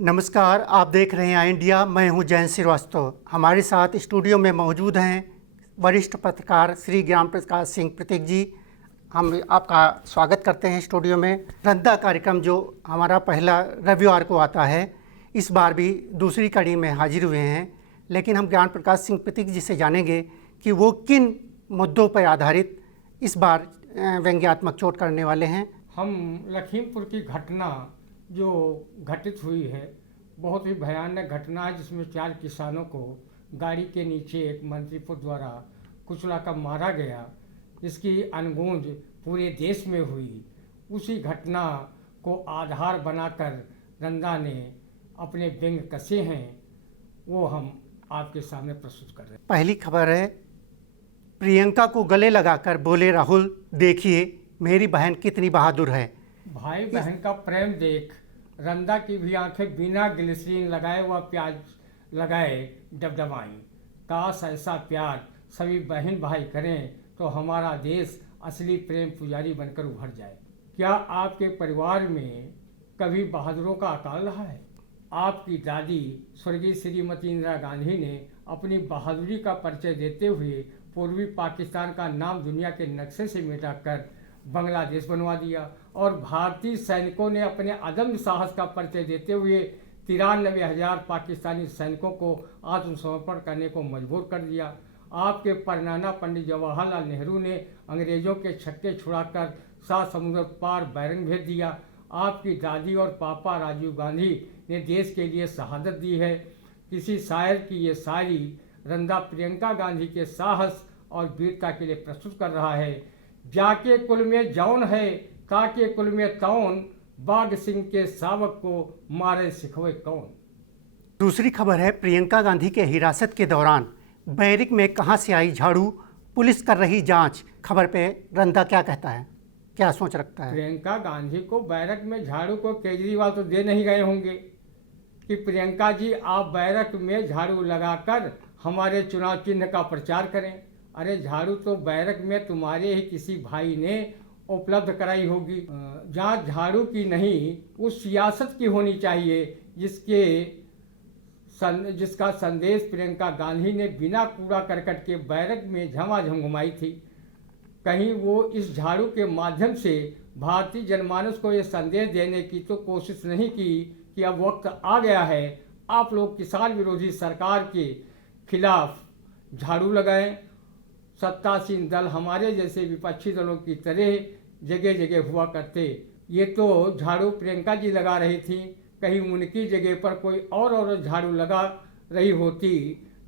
नमस्कार, आप देख रहे हैं आई इंडिया। मैं हूं जयंत श्रीवास्तव। हमारे साथ स्टूडियो में मौजूद हैं वरिष्ठ पत्रकार श्री ज्ञान प्रकाश सिंह प्रतीक जी। हम आपका स्वागत करते हैं स्टूडियो में। रंदा कार्यक्रम जो हमारा पहला रविवार को आता है, इस बार भी दूसरी कड़ी में हाजिर हुए हैं। लेकिन हम ज्ञान प्रकाश सिंह प्रतीक जी से जानेंगे कि वो किन मुद्दों पर आधारित इस बार व्यंग्यात्मक चोट करने वाले हैं। हम लखीमपुर की घटना जो घटित हुई है, बहुत ही भयानक घटना है, जिसमें 4 किसानों को गाड़ी के नीचे एक मंत्रीपुर द्वारा कुचला कर मारा गया। इसकी अनगूंज पूरे देश में हुई। उसी घटना को आधार बनाकर रंदा ने अपने व्यंग कसे हैं, वो हम आपके सामने प्रस्तुत कर रहे हैं। पहली खबर है, प्रियंका को गले लगाकर बोले राहुल, देखिए मेरी बहन कितनी बहादुर है। भाई बहन का प्रेम देख रंदा की भी आंखें बिना ग्लिसरीन लगाए व प्याज लगाए डबडबाई। काश ऐसा प्यार सभी बहन भाई करें तो हमारा देश असली प्रेम पुजारी बनकर उभर जाए। क्या आपके परिवार में कभी बहादुरों का अकाल रहा है? आपकी दादी स्वर्गीय श्रीमती इंदिरा गांधी ने अपनी बहादुरी का परिचय देते हुए पूर्वी पाकिस्तान का नाम दुनिया के नक्शे से मिटाकर बांग्लादेश बनवा दिया, और भारतीय सैनिकों ने अपने अदम्य साहस का परिचय देते हुए 93,000 पाकिस्तानी सैनिकों को आत्मसमर्पण करने को मजबूर कर दिया। आपके परनाना पंडित जवाहरलाल नेहरू ने अंग्रेजों के छक्के छुड़ाकर 7 समुद्र पार बैरंग भेज दिया। आपकी दादी और पापा राजीव गांधी ने देश के लिए शहादत दी है। किसी शायर की ये शायरी रंदा प्रियंका गांधी के साहस और वीरता के लिए प्रस्तुत कर रहा है। जाके कुल में जौन है, ताके कुल में तौन, बाघ सिंह के सावक को मारे सिखवे कौन। दूसरी खबर है, प्रियंका गांधी के हिरासत के दौरान बैरिक में कहां से आई झाड़ू, पुलिस कर रही जांच। खबर पे रंदा क्या कहता है, क्या सोच रखता है? प्रियंका गांधी को बैरक में झाड़ू को केजरीवाल तो दे नहीं गए होंगे कि प्रियंका जी आप बैरक में झाड़ू लगाकर हमारे चुनाव चिन्ह का प्रचार करें। अरे झाड़ू तो बैरक में तुम्हारे ही किसी भाई ने उपलब्ध कराई होगी। जहाँ झाड़ू की नहीं, उस सियासत की होनी चाहिए जिसका संदेश प्रियंका गांधी ने बिना कूड़ा करकट के बैरक में झमाझम घुमाई थी। कहीं वो इस झाड़ू के माध्यम से भारतीय जनमानस को ये संदेश देने की तो कोशिश नहीं की कि अब वक्त आ गया है, आप लोग किसान विरोधी सरकार के खिलाफ झाड़ू लगाएं। सत्तासीन दल हमारे जैसे विपक्षी दलों की तरह जगह जगह हुआ करते। ये तो झाड़ू प्रियंका जी लगा रही थी, कहीं उनकी जगह पर कोई और औरत झाड़ू लगा रही होती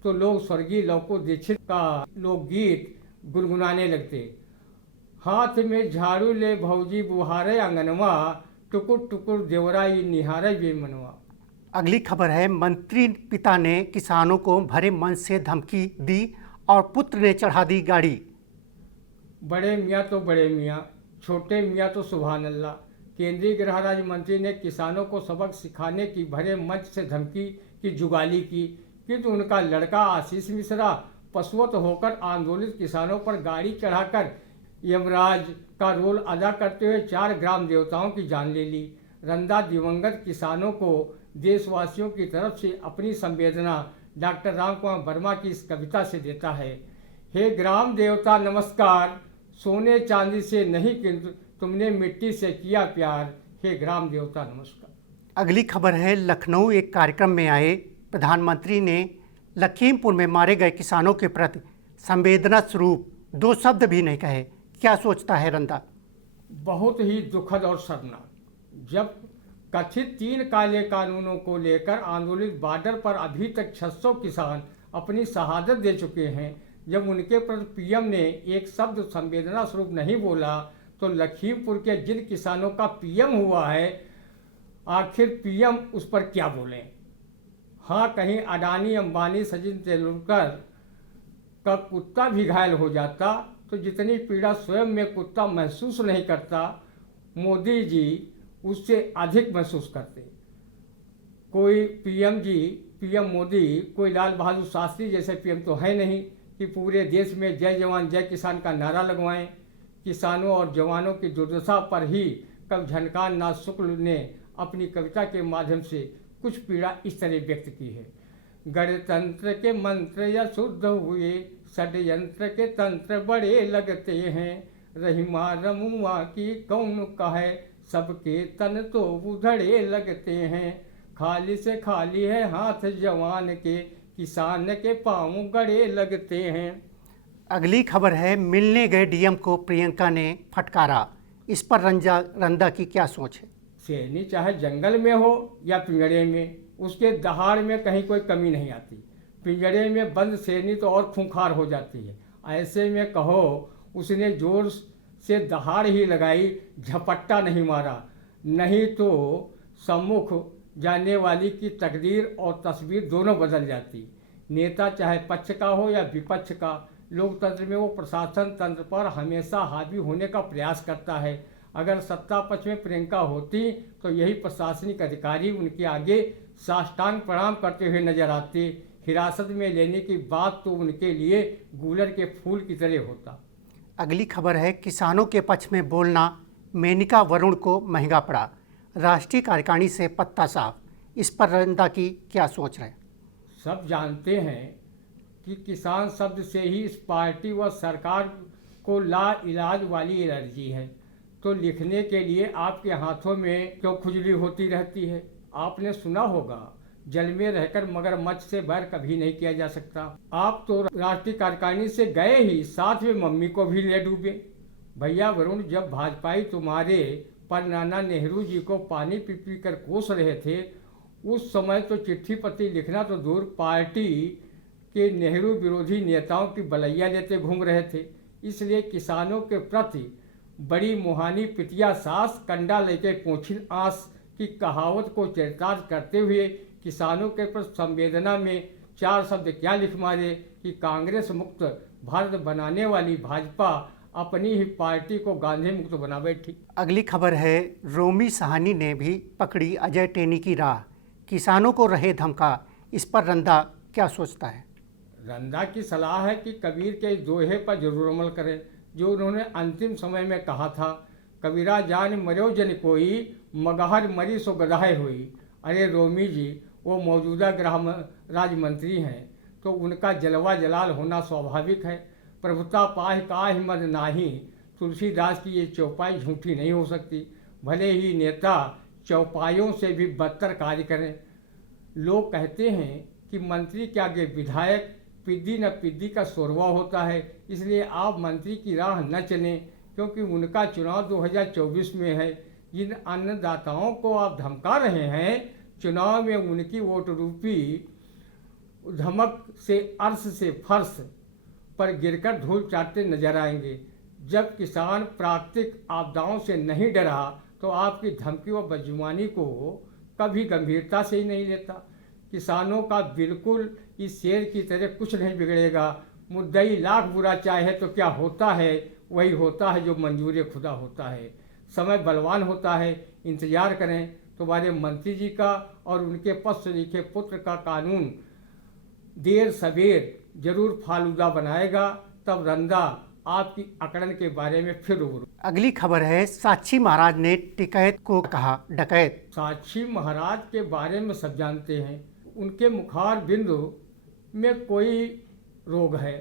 तो लोग स्वर्गीय लौको दीक्षित का लोकगीत गुनगुनाने लगते। हाथ में झाड़ू ले भौजी बुहारे आंगनवा, टुकुर टुकुर देवराई निहारे बेमनवा। अगली खबर है, मंत्री पिता ने किसानों को भरे मन से धमकी दी और पुत्र ने चढ़ा दी गाड़ी। बड़े मियाँ तो बड़े मियाँ, छोटे मियाँ तो सुभान अल्लाह। केंद्रीय गृह राज्य मंत्री ने किसानों को सबक सिखाने की भरे मंच से धमकी की जुगाली की, किंतु उनका लड़का आशीष मिश्रा पशुवत होकर आंदोलित किसानों पर गाड़ी चढ़ाकर यमराज का रोल अदा करते हुए 4 ग्राम देवताओं की जान ले ली। रंदा दिवंगत किसानों को देशवासियों की तरफ से अपनी संवेदना डॉक्टर राम कुमार वर्मा की इस कविता से देता है। हे ग्राम देवता नमस्कार, सोने चांदी से नहीं किंतु तुमने मिट्टी से किया प्यार। हे ग्राम देवता नमस्कार। अगली खबर है, लखनऊ एक कार्यक्रम में आए प्रधानमंत्री ने लखीमपुर में मारे गए किसानों के प्रति संवेदना स्वरूप 2 शब्द भी नहीं कहे। क्या सोचता है रंदा? बहुत ही दुखद और शर्मनाक। जब कथित 3 काले कानूनों को लेकर आंदोलित बॉर्डर पर अभी तक 600 किसान अपनी शहादत दे चुके हैं, जब उनके प्रति पीएम ने एक शब्द संवेदना स्वरूप नहीं बोला, तो लखीमपुर के जिन किसानों का पीएम हुआ है, आखिर पीएम उस पर क्या बोलें। हाँ, कहीं अडानी अंबानी सचिन तेंदुलकर का कुत्ता भी घायल हो जाता तो जितनी पीड़ा स्वयं में कुत्ता महसूस नहीं करता, मोदी जी उससे अधिक महसूस करते। कोई पीएम मोदी कोई लाल बहादुर शास्त्री जैसे पीएम तो है नहीं कि पूरे देश में जय जवान जय किसान का नारा लगवाएं। किसानों और जवानों की दुर्दशा पर ही कवि झनकार नाथ शुक्ल ने अपनी कविता के माध्यम से कुछ पीड़ा इस तरह व्यक्त की है। गणतंत्र के मंत्र या शुद्ध हुए, षड्यंत्र के तंत्र बड़े लगते हैं। रहीमा रमुआ की कौन कहे, सबके तन तो उधड़े लगते हैं। खाली से खाली है हाथ जवान के, किसान के पाँव गड़े लगते हैं। अगली खबर है, मिलने गए डीएम को प्रियंका ने फटकारा। इस पर रंदा की क्या सोच है? सैनी चाहे जंगल में हो या पिंजड़े में, उसके दहाड़ में कहीं कोई कमी नहीं आती। पिंजड़े में बंद सैनी तो और खूंखार हो जाती है। ऐसे में कहो उसने जोर से दहाड़ ही लगाई, झपट्टा नहीं मारा, नहीं तो सम्मुख जाने वाली की तकदीर और तस्वीर दोनों बदल जाती। नेता चाहे पक्ष का हो या विपक्ष का, लोकतंत्र में वो प्रशासन तंत्र पर हमेशा हावी होने का प्रयास करता है। अगर सत्ता पक्ष में प्रियंका होती तो यही प्रशासनिक अधिकारी उनके आगे साष्टांग प्रणाम करते हुए नजर आते। हिरासत में लेने की बात तो उनके लिए गूलर के फूल की तरह होता। अगली खबर है, किसानों के पक्ष में बोलना मेनका वरुण को महंगा पड़ा। राष्ट्रीय कार्यकारिणी से पत्ता साफ। इस पर रंदा की क्या सोच है? सब जानते हैं कि किसान शब्द से ही इस पार्टी व सरकार को ला इलाज वाली एलर्जी है, तो लिखने के लिए आपके हाथों में क्यों खुजली होती रहती है? आपने सुना होगा, जल में रहकर मगरमच्छ से बैर कभी नहीं किया जा सकता। आप तो राष्ट्रीय कार्यकारिणी से गए ही, साथ में मम्मी को भी ले डूबे। भैया वरुण, जब भाजपाई तुम्हारे पर नाना नेहरू जी को पानी पी पी कर कोस रहे थे, उस समय तो चिट्ठी पत्री लिखना तो दूर, पार्टी के नेहरू विरोधी नेताओं की बलैया लेते घूम रहे थे। इसलिए किसानों के प्रति बड़ी मुहानी पितिया सास कंडा लेके पोछिन आस की कहावत को चरितार्थ करते हुए किसानों के प्रति संवेदना में 4 शब्द क्या लिख मारे कि कांग्रेस मुक्त भारत बनाने वाली भाजपा अपनी ही पार्टी को गांधी मुक्त बना बैठी। अगली खबर है, रोमी साहनी ने भी पकड़ी अजय टेनी की राह। किसानों को रहे धमका। इस पर रंदा क्या सोचता है? रंदा की सलाह है कि कबीर के इस दोहे पर जरूर अमल करें, जो उन्होंने अंतिम समय में कहा था, कबीरा जान मर्यो जन कोई, मगहर मरी सो गदाहे हुई। अरे रोमी जी, वो मौजूदा गृह राज्य मंत्री हैं, तो उनका जलवा जलाल होना स्वाभाविक है। प्रभुता पाह काहि मद नाही, तुलसीदास की ये चौपाई झूठी नहीं हो सकती। भले ही नेता चौपाइयों से भी बदतर कार्य करें। लोग कहते हैं कि मंत्री के आगे विधायक पिद्दी न पिद्दी का शोरवा होता है, इसलिए आप मंत्री की राह न चलें, क्योंकि उनका चुनाव 2024 में है। जिन अन्नदाताओं को आप धमका रहे हैं, चुनाव में उनकी वोट रूपी धमक से अर्श से फर्श पर गिरकर धूल चाटते नजर आएंगे। जब किसान प्राकृतिक आपदाओं से नहीं डरा तो आपकी धमकी व बदजुबानी को कभी गंभीरता से ही नहीं लेता। किसानों का बिल्कुल इस शेर की तरह कुछ नहीं बिगड़ेगा। मुद्दई लाख बुरा चाहे तो क्या होता है, वही होता है जो मंजूर खुदा होता है। समय बलवान होता है, इंतजार करें। तुम्हारे मंत्री जी का और उनके पद से लिखे पुत्र का कानून देर सवेर जरूर फालूदा बनाएगा। तब रंदा आपकी अकड़न के बारे में फिर रूबरू। अगली खबर है, साक्षी महाराज ने टिकैत को कहा डकैत। साक्षी महाराज के बारे में सब जानते हैं। उनके मुखार बिंदु में कोई रोग है।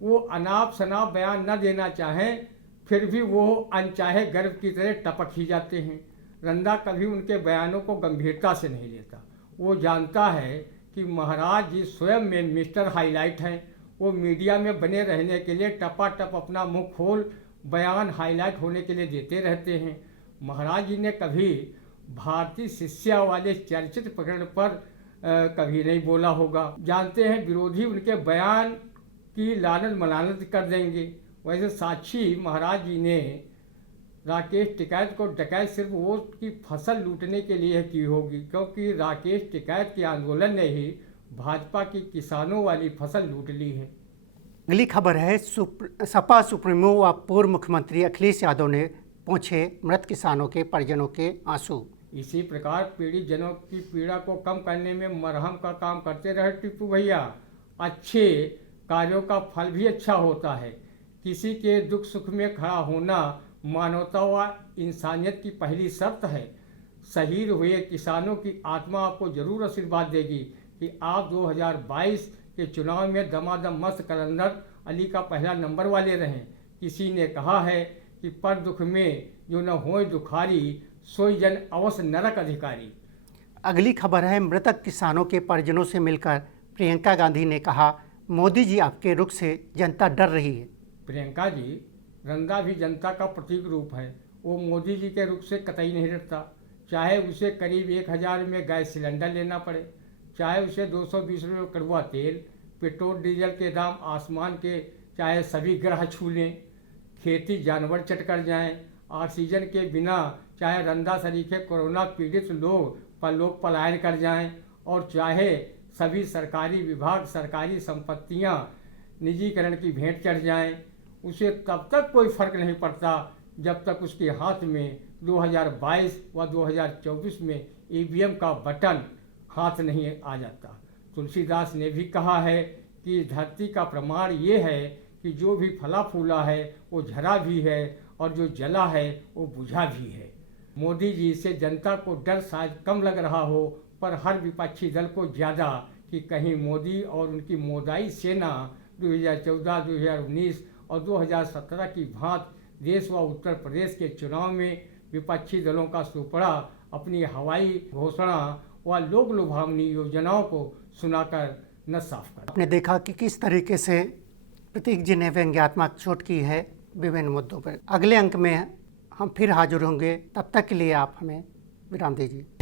वो अनाप शनाप बयान न देना चाहें, फिर भी वो अनचाहे गर्व की तरह टपक ही जाते हैं। रंदा कभी उनके बयानों को गंभीरता से नहीं लेता। वो जानता है कि महाराज जी स्वयं में मिस्टर हाईलाइट हैं। वो मीडिया में बने रहने के लिए टपाटप अपना मुंह खोल बयान हाईलाइट होने के लिए देते रहते हैं। महाराज जी ने कभी भारतीय शिष्या वाले चर्चित प्रकरण पर कभी नहीं बोला होगा। जानते हैं विरोधी उनके बयान की लानत मलानत कर देंगे। वैसे साक्षी महाराज जी ने राकेश टिकैत को डकैत सिर्फ वोट की फसल लूटने के लिए की होगी, क्योंकि राकेश टिकैत के आंदोलन ने ही भाजपा की किसानों वाली फसल लूट ली है। अगली खबर है, सपा सुप्रीमो व पूर्व मुख्यमंत्री अखिलेश यादव ने पहुंचे मृत किसानों के परिजनों के आंसू। इसी प्रकार पीड़ित जनों की पीड़ा को कम करने में मरहम का काम करते रहे टिप्पू भैया। अच्छे कार्यों का फल भी अच्छा होता है। किसी के दुख सुख में खड़ा होना मानवता व इंसानियत की पहली शर्त है। शहीद हुए किसानों की आत्मा आपको जरूर आशीर्वाद देगी कि आप 2022 के चुनाव में दमादम मस्त कलंदर अली का पहला नंबर वाले रहें। किसी ने कहा है कि पर दुख में जो न होए दुखारी, सोई जन अवश्य नरक अधिकारी। अगली खबर है, मृतक किसानों के परिजनों से मिलकर प्रियंका गांधी ने कहा, मोदी जी आपके रुख से जनता डर रही है। प्रियंका जी, रंदा भी जनता का प्रतीक रूप है। वो मोदी जी के रुख से कतई नहीं डरता, चाहे उसे करीब 1000 में गैस सिलेंडर लेना पड़े, चाहे उसे 220 रुपये कड़वा तेल, पेट्रोल डीजल के दाम आसमान के चाहे सभी ग्रह छू लें, खेती जानवर चट कर जाएं, ऑक्सीजन के बिना चाहे रंदा सरीखे कोरोना पीड़ित लोग पलायन कर जाएं, और चाहे सभी सरकारी विभाग सरकारी संपत्तियां निजीकरण की भेंट चढ़ जाएं, उसे तब तक कोई फर्क नहीं पड़ता जब तक उसके हाथ में 2022 व 2024 में ईवीएम का बटन हाथ नहीं आ जाता। तुलसीदास ने भी कहा है कि धरती का प्रमाण ये है कि जो भी फला फूला है वो झरा भी है और जो जला है वो बुझा भी है। मोदी जी से जनता को डर शायद कम लग रहा हो, पर हर विपक्षी दल को ज़्यादा, कि कहीं मोदी और उनकी मोदाई सेना 2014, 2019 और 2017 की भांति देश व उत्तर प्रदेश के चुनाव में विपक्षी दलों का सुपड़ा अपनी हवाई घोषणा व लोक लुभावनी योजनाओं को सुनाकर न साफ कर। आपने देखा कि किस तरीके से प्रतीक जी ने व्यंग्यात्मक चोट की है विभिन्न मुद्दों पर। अगले अंक में हम फिर हाजिर होंगे, तब तक के लिए आप हमें विराम दीजिए।